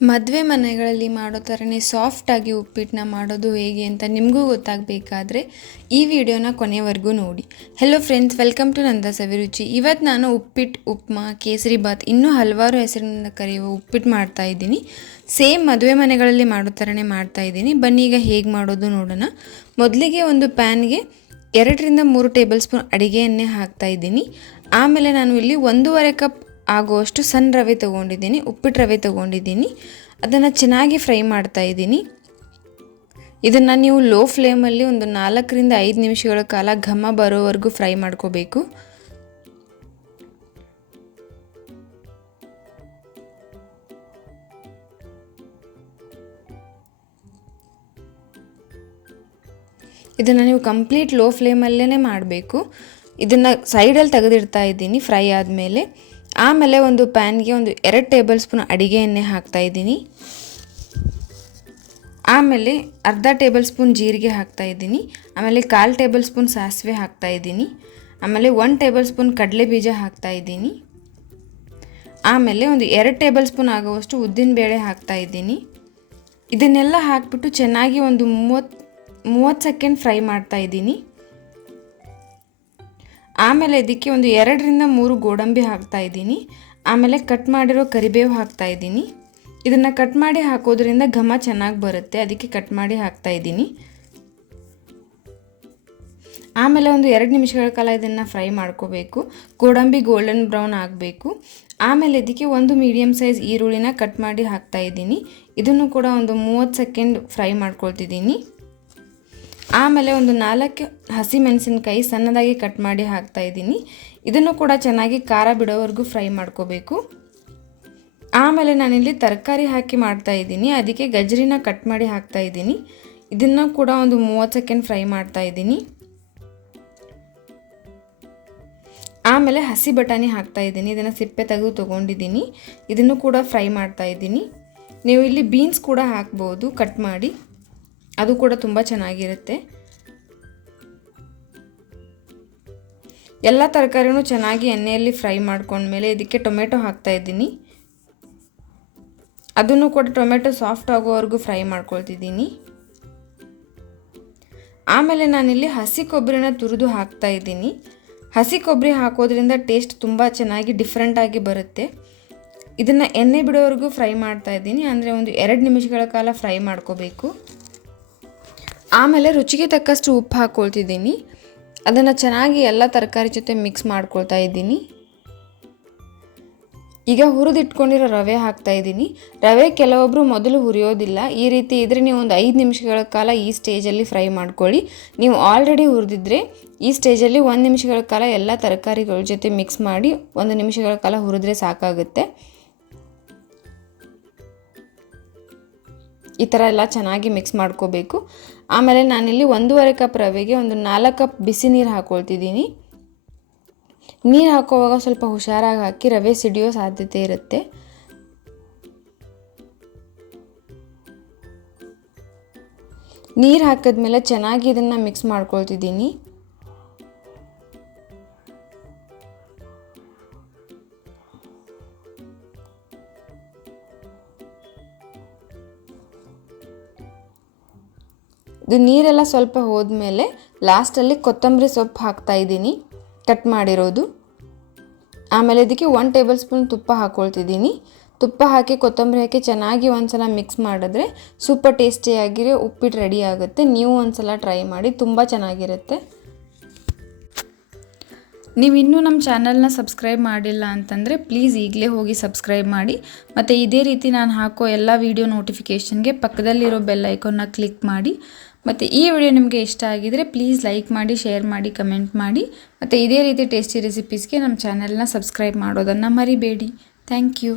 ಮದುವೆ ಮನೆಗಳಲ್ಲಿ ಮಾಡೋ ಥರನೇ ಸಾಫ್ಟಾಗಿ ಉಪ್ಪಿಟ್ಟನ್ನ ಮಾಡೋದು ಹೇಗೆ ಅಂತ ನಿಮಗೂ ಗೊತ್ತಾಗಬೇಕಾದ್ರೆ ಈ ವಿಡಿಯೋನ ಕೊನೆವರೆಗೂ ನೋಡಿ. ಹೆಲೋ ಫ್ರೆಂಡ್ಸ್, ವೆಲ್ಕಮ್ ಟು ನಂದ ಸವಿರುಚಿ. ಇವತ್ತು ನಾನು ಉಪ್ಪಿಟ್ಟು, ಉಪ್ಮಾ, ಕೇಸರಿ ಬಾತ್ ಇನ್ನೂ ಹಲವಾರು ಹೆಸರಿನಿಂದ ಕರೆಯುವ ಉಪ್ಪಿಟ್ಟು ಮಾಡ್ತಾಯಿದ್ದೀನಿ. ಸೇಮ್ ಮದುವೆ ಮನೆಗಳಲ್ಲಿ ಮಾಡೋ ಥರನೇ ಮಾಡ್ತಾಯಿದ್ದೀನಿ. ಬನ್ನಿ ಈಗ ಹೇಗೆ ಮಾಡೋದು ನೋಡೋಣ. ಮೊದಲಿಗೆ ಒಂದು ಪ್ಯಾನ್ಗೆ 2-3 ಟೇಬಲ್ ಸ್ಪೂನ್ ಅಡುಗೆ ಎಣ್ಣೆ ಹಾಕ್ತಾಯಿದ್ದೀನಿ. ಆಮೇಲೆ ನಾನು ಇಲ್ಲಿ 1.5 ಕಪ್ ಆಗುವಷ್ಟು ಸಣ್ಣ ರವೆ ತೊಗೊಂಡಿದ್ದೀನಿ, ಉಪ್ಪಿಟ್ಟು ರವೆ ತೊಗೊಂಡಿದ್ದೀನಿ. ಅದನ್ನು ಚೆನ್ನಾಗಿ ಫ್ರೈ ಮಾಡ್ತಾಯಿದ್ದೀನಿ. ಇದನ್ನು ನೀವು ಲೋ ಫ್ಲೇಮಲ್ಲಿ ಒಂದು 4-5 ನಿಮಿಷಗಳ ಕಾಲ ಘಮ ಬರೋವರೆಗೂ ಫ್ರೈ ಮಾಡ್ಕೋಬೇಕು. ಇದನ್ನು ನೀವು ಕಂಪ್ಲೀಟ್ ಲೋ ಫ್ಲೇಮಲ್ಲೇ ಮಾಡಬೇಕು. ಇದನ್ನು ಸೈಡಲ್ಲಿ ತೆಗೆದಿಡ್ತಾ ಇದ್ದೀನಿ ಫ್ರೈ ಆದಮೇಲೆ. ಆಮೇಲೆ ಒಂದು ಪ್ಯಾನ್ಗೆ 2 ಟೇಬಲ್ ಸ್ಪೂನ್ ಅಡುಗೆ ಎಣ್ಣೆ ಹಾಕ್ತಾಯಿದ್ದೀನಿ. ಆಮೇಲೆ ಅರ್ಧ ಟೇಬಲ್ ಸ್ಪೂನ್ ಜೀರಿಗೆ ಹಾಕ್ತಾಯಿದ್ದೀನಿ. ಆಮೇಲೆ 1/4 ಟೇಬಲ್ ಸ್ಪೂನ್ ಸಾಸಿವೆ ಹಾಕ್ತಾಯಿದ್ದೀನಿ. ಆಮೇಲೆ 1 ಟೇಬಲ್ ಸ್ಪೂನ್ ಕಡಲೆ ಬೀಜ ಹಾಕ್ತಾಯಿದ್ದೀನಿ. ಆಮೇಲೆ 2 ಟೇಬಲ್ ಸ್ಪೂನ್ ಆಗುವಷ್ಟು ಉದ್ದಿನಬೇಳೆ ಹಾಕ್ತಾಯಿದ್ದೀನಿ. ಇದನ್ನೆಲ್ಲ ಹಾಕ್ಬಿಟ್ಟು ಚೆನ್ನಾಗಿ ಒಂದು 30 ಸೆಕೆಂಡ್ ಫ್ರೈ ಮಾಡ್ತಾಯಿದ್ದೀನಿ. ಆಮೇಲೆ ಇದಕ್ಕೆ 2-3 ಗೋಡಂಬಿ ಹಾಕ್ತಾಯಿದ್ದೀನಿ. ಆಮೇಲೆ ಕಟ್ ಮಾಡಿರೋ ಕರಿಬೇವು ಹಾಕ್ತಾಯಿದ್ದೀನಿ. ಇದನ್ನು ಕಟ್ ಮಾಡಿ ಹಾಕೋದ್ರಿಂದ ಘಮ ಚೆನ್ನಾಗಿ ಬರುತ್ತೆ, ಅದಕ್ಕೆ ಕಟ್ ಮಾಡಿ ಹಾಕ್ತಾಯಿದ್ದೀನಿ. ಆಮೇಲೆ 2 ನಿಮಿಷಗಳ ಕಾಲ ಇದನ್ನು ಫ್ರೈ ಮಾಡ್ಕೋಬೇಕು. ಗೋಡಂಬಿ ಗೋಲ್ಡನ್ ಬ್ರೌನ್ ಆಗಬೇಕು. ಆಮೇಲೆ ಇದಕ್ಕೆ 1 ಮೀಡಿಯಮ್ ಸೈಜ್ ಈರುಳ್ಳಿನ ಕಟ್ ಮಾಡಿ ಹಾಕ್ತಾಯಿದ್ದೀನಿ. ಇದನ್ನು ಕೂಡ 30 ಸೆಕೆಂಡ್ ಫ್ರೈ ಮಾಡ್ಕೊಳ್ತಿದ್ದೀನಿ. ಆಮೇಲೆ 4 ಹಸಿಮೆಣಸಿನಕಾಯಿ ಸಣ್ಣದಾಗಿ ಕಟ್ ಮಾಡಿ ಹಾಕ್ತಾಯಿದ್ದೀನಿ. ಇದನ್ನು ಕೂಡ ಚೆನ್ನಾಗಿ ಖಾರ ಬಿಡೋವರೆಗೂ ಫ್ರೈ ಮಾಡ್ಕೋಬೇಕು. ಆಮೇಲೆ ನಾನಿಲ್ಲಿ ತರಕಾರಿ ಹಾಕಿ ಮಾಡ್ತಾಯಿದ್ದೀನಿ. ಅದಕ್ಕೆ ಗಜ್ಜರಿನ ಕಟ್ ಮಾಡಿ ಹಾಕ್ತಾಯಿದ್ದೀನಿ. ಇದನ್ನು ಕೂಡ 30 ಸೆಕೆಂಡ್ ಫ್ರೈ ಮಾಡ್ತಾಯಿದ್ದೀನಿ. ಆಮೇಲೆ ಹಸಿ ಬಟಾಣಿ ಹಾಕ್ತಾಯಿದ್ದೀನಿ. ಇದನ್ನು ಸಿಪ್ಪೆ ತೆಗೆದು ತೊಗೊಂಡಿದ್ದೀನಿ. ಇದನ್ನು ಕೂಡ ಫ್ರೈ ಮಾಡ್ತಾಯಿದ್ದೀನಿ. ನೀವು ಇಲ್ಲಿ ಬೀನ್ಸ್ ಕೂಡ ಹಾಕ್ಬೋದು ಕಟ್ ಮಾಡಿ, ಅದು ಕೂಡ ತುಂಬ ಚೆನ್ನಾಗಿರುತ್ತೆ. ಎಲ್ಲ ತರಕಾರಿನೂ ಚೆನ್ನಾಗಿ ಎಣ್ಣೆಯಲ್ಲಿ ಫ್ರೈ ಮಾಡ್ಕೊಂಡ್ಮೇಲೆ ಇದಕ್ಕೆ ಟೊಮೆಟೊ ಹಾಕ್ತಾಯಿದ್ದೀನಿ. ಅದನ್ನು ಕೂಡ ಟೊಮೆಟೊ ಸಾಫ್ಟ್ ಆಗೋವರೆಗೂ ಫ್ರೈ ಮಾಡ್ಕೊಳ್ತಿದ್ದೀನಿ. ಆಮೇಲೆ ನಾನಿಲ್ಲಿ ಹಸಿ ಕೊಬ್ಬರಿನ ತುರಿದು ಹಾಕ್ತಾಯಿದ್ದೀನಿ. ಹಸಿ ಕೊಬ್ಬರಿ ಹಾಕೋದ್ರಿಂದ ಟೇಸ್ಟ್ ತುಂಬ ಚೆನ್ನಾಗಿ ಡಿಫ್ರೆಂಟಾಗಿ ಬರುತ್ತೆ. ಇದನ್ನು ಎಣ್ಣೆ ಬಿಡೋವರೆಗೂ ಫ್ರೈ ಮಾಡ್ತಾಯಿದ್ದೀನಿ. ಅಂದರೆ 2 ನಿಮಿಷಗಳ ಕಾಲ ಫ್ರೈ ಮಾಡ್ಕೋಬೇಕು. ಆಮೇಲೆ ರುಚಿಗೆ ತಕ್ಕಷ್ಟು ಉಪ್ಪು ಹಾಕ್ಕೊಳ್ತಿದ್ದೀನಿ. ಅದನ್ನು ಚೆನ್ನಾಗಿ ಎಲ್ಲ ತರಕಾರಿ ಜೊತೆ ಮಿಕ್ಸ್ ಮಾಡ್ಕೊಳ್ತಾ ಇದ್ದೀನಿ. ಈಗ ಹುರಿದಿಟ್ಕೊಂಡಿರೋ ರವೆ ಹಾಕ್ತಾಯಿದ್ದೀನಿ. ರವೆ ಕೆಲವೊಬ್ಬರು ಮೊದಲು ಹುರಿಯೋದಿಲ್ಲ. ಈ ರೀತಿ ಇದ್ದರೆ ನೀವು 5 ನಿಮಿಷಗಳ ಕಾಲ ಈ ಸ್ಟೇಜಲ್ಲಿ ಫ್ರೈ ಮಾಡ್ಕೊಳ್ಳಿ. ನೀವು ಆಲ್ರೆಡಿ ಹುರಿದಿದ್ರೆ ಈ ಸ್ಟೇಜಲ್ಲಿ 1 ನಿಮಿಷಗಳ ಕಾಲ ಎಲ್ಲ ತರಕಾರಿಗಳ ಜೊತೆ ಮಿಕ್ಸ್ ಮಾಡಿ 1 ನಿಮಿಷಗಳ ಕಾಲ ಹುರಿದ್ರೆ ಸಾಕಾಗುತ್ತೆ. ಈ ಥರ ಎಲ್ಲ ಚೆನ್ನಾಗಿ ಮಿಕ್ಸ್ ಮಾಡ್ಕೋಬೇಕು. ಆಮೇಲೆ ನಾನಿಲ್ಲಿ 1.5 ಕಪ್ ರವೆಗೆ 4 ಕಪ್ ಬಿಸಿ ನೀರು ಹಾಕ್ಕೊಳ್ತಿದ್ದೀನಿ. ನೀರು ಹಾಕೋವಾಗ ಸ್ವಲ್ಪ ಹುಷಾರಾಗಿ ಹಾಕಿ, ರವೆ ಸಿಡಿಯೋ ಸಾಧ್ಯತೆ ಇರುತ್ತೆ. ನೀರು ಹಾಕಿದ್ಮೇಲೆ ಚೆನ್ನಾಗಿ ಇದನ್ನು ಮಿಕ್ಸ್ ಮಾಡ್ಕೊಳ್ತಿದ್ದೀನಿ. ಇದು ನೀರೆಲ್ಲ ಸ್ವಲ್ಪ ಹೋದ್ಮೇಲೆ ಲಾಸ್ಟಲ್ಲಿ ಕೊತ್ತಂಬರಿ ಸೊಪ್ಪು ಹಾಕ್ತಾಯಿದ್ದೀನಿ, ಕಟ್ ಮಾಡಿರೋದು. ಆಮೇಲೆ ಇದಕ್ಕೆ 1 ಟೇಬಲ್ ಸ್ಪೂನ್ ತುಪ್ಪ ಹಾಕ್ಕೊಳ್ತಿದ್ದೀನಿ. ತುಪ್ಪ ಹಾಕಿ ಕೊತ್ತಂಬರಿ ಹಾಕಿ ಚೆನ್ನಾಗಿ ಒಂದ್ಸಲ ಮಿಕ್ಸ್ ಮಾಡಿದ್ರೆ ಸೂಪರ್ ಟೇಸ್ಟಿಯಾಗಿರೋ ಉಪ್ಪಿಟ್ಟು ರೆಡಿ ಆಗುತ್ತೆ. ನೀವು ಒಂದ್ಸಲ ಟ್ರೈ ಮಾಡಿ, ತುಂಬ ಚೆನ್ನಾಗಿರುತ್ತೆ. ನೀವು ಇನ್ನೂ ನಮ್ಮ ಚಾನಲ್ನ ಸಬ್ಸ್ಕ್ರೈಬ್ ಮಾಡಿಲ್ಲ ಅಂತಂದರೆ ಪ್ಲೀಸ್ ಈಗಲೇ ಹೋಗಿ ಸಬ್ಸ್ಕ್ರೈಬ್ ಮಾಡಿ. ಮತ್ತು ಇದೇ ರೀತಿ ನಾನು ಹಾಕೋ ಎಲ್ಲ ವೀಡಿಯೋ ನೋಟಿಫಿಕೇಷನ್ಗೆ ಪಕ್ಕದಲ್ಲಿರೋ ಬೆಲ್ ಐಕಾನ್ನ ಕ್ಲಿಕ್ ಮಾಡಿ. ಮತ್ತು ಈ ವಿಡಿಯೋ ನಿಮಗೆ ಇಷ್ಟ ಆಗಿದರೆ ಪ್ಲೀಸ್ ಲೈಕ್ ಮಾಡಿ, ಶೇರ್ ಮಾಡಿ, ಕಮೆಂಟ್ ಮಾಡಿ. ಮತ್ತು ಇದೇ ರೀತಿ ಟೇಸ್ಟಿ ರೆಸಿಪೀಸ್ಗೆ ನಮ್ಮ ಚಾನಲ್ನ ಸಬ್ಸ್ಕ್ರೈಬ್ ಮಾಡೋದನ್ನು ಮರಿಬೇಡಿ. Thank you.